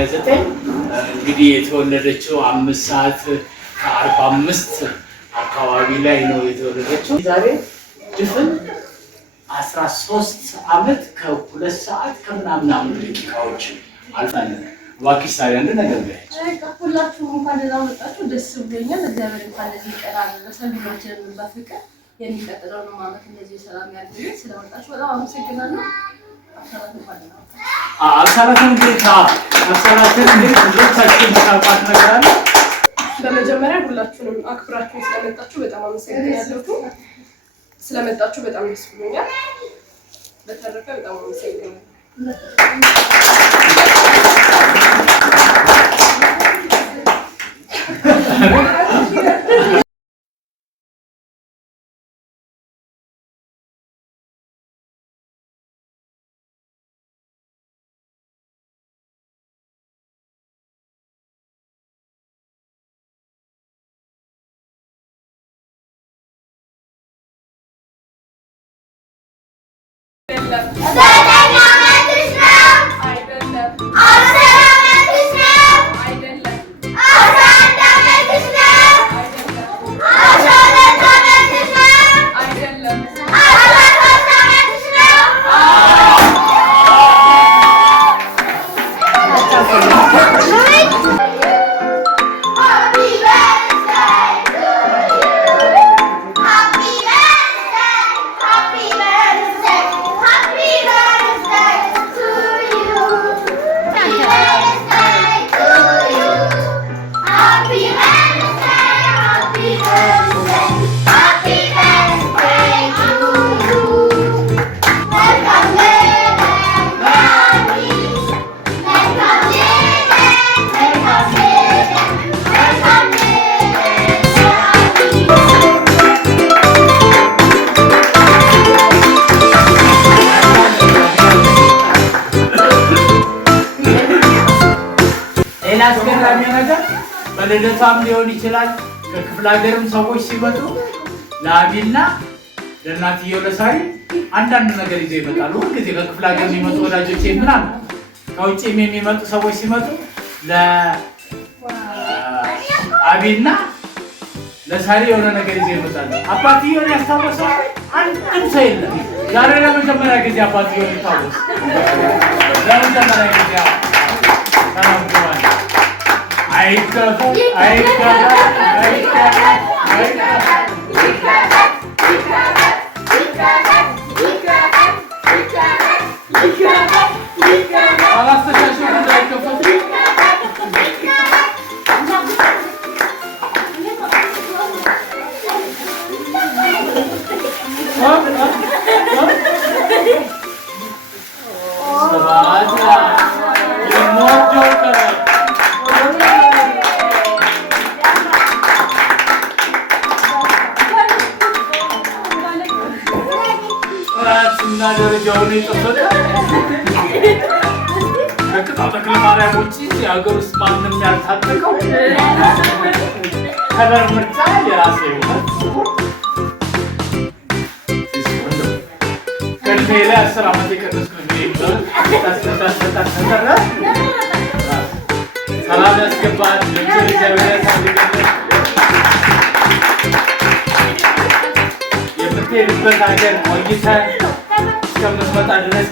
ለዘጠኝ እንግዲህ የተወለደችው 5:45 አካባቢ ላይ ነው የተወለደችው። ዛሬ ድፍን 13 ዓመት ከ2 ሰዓት ከምናምን ደቂቃዎች አልፋለን። እባክሽ ታዲያ አንድ ነገር ብያለሁ። ሁላችሁም እንኳን ደህና መጣችሁ። ደስ ብሎኛል። እግዚአብሔር እንኳን ለዚህ ቀን አደረሰን። ሁላችንም በፍቅር የሚቀጥለውን ዓመት እንደዚህ ሰላም ያድርግልን። ስለመጣችሁ በጣም አመሰግናለሁ። በመጀመሪያ ሁላችሁንም አክብራችሁ ስለመጣችሁ በጣም አመሰግናለሁ። ስለመጣችሁ በጣም ደስ ብሎኛል። በተረፈ በጣም አመሰግናለሁ። አስገራሚ ነገር በልደቷም ሊሆን ይችላል። ከክፍለ ሀገርም ሰዎች ሲመጡ ለአቢና ለእናትየው ለሳሪ አንዳንድ ነገር ይዘው ይመጣሉ። ሁልጊዜ ከክፍለ ሀገር የሚመጡ ወዳጆቼ ምናምን ከውጭም የሚመጡ ሰዎች ሲመጡ ለአቢና ለሳሪ የሆነ ነገር ይዘው ይመጣሉ። አባትየውን ያስታወሰው አንድም ሰው የለም። ዛሬ ለመጀመሪያ ጊዜ አባትየውን ይታወስ ለመጀመሪያ ጊዜ እና ደረጃውን የጠበቀ ከቅጣው ተክለ ማርያም ውጭ የሀገር ውስጥ ማንም ያልታጠቀው ከለር ምርጫ የራሴ ከእድሜ ላይ 10 ዓመት የቀነስኩ ሰላም ያስገባል። የምትሄድበት ሀገር ቆይተን እስከምትመጣ ድረስ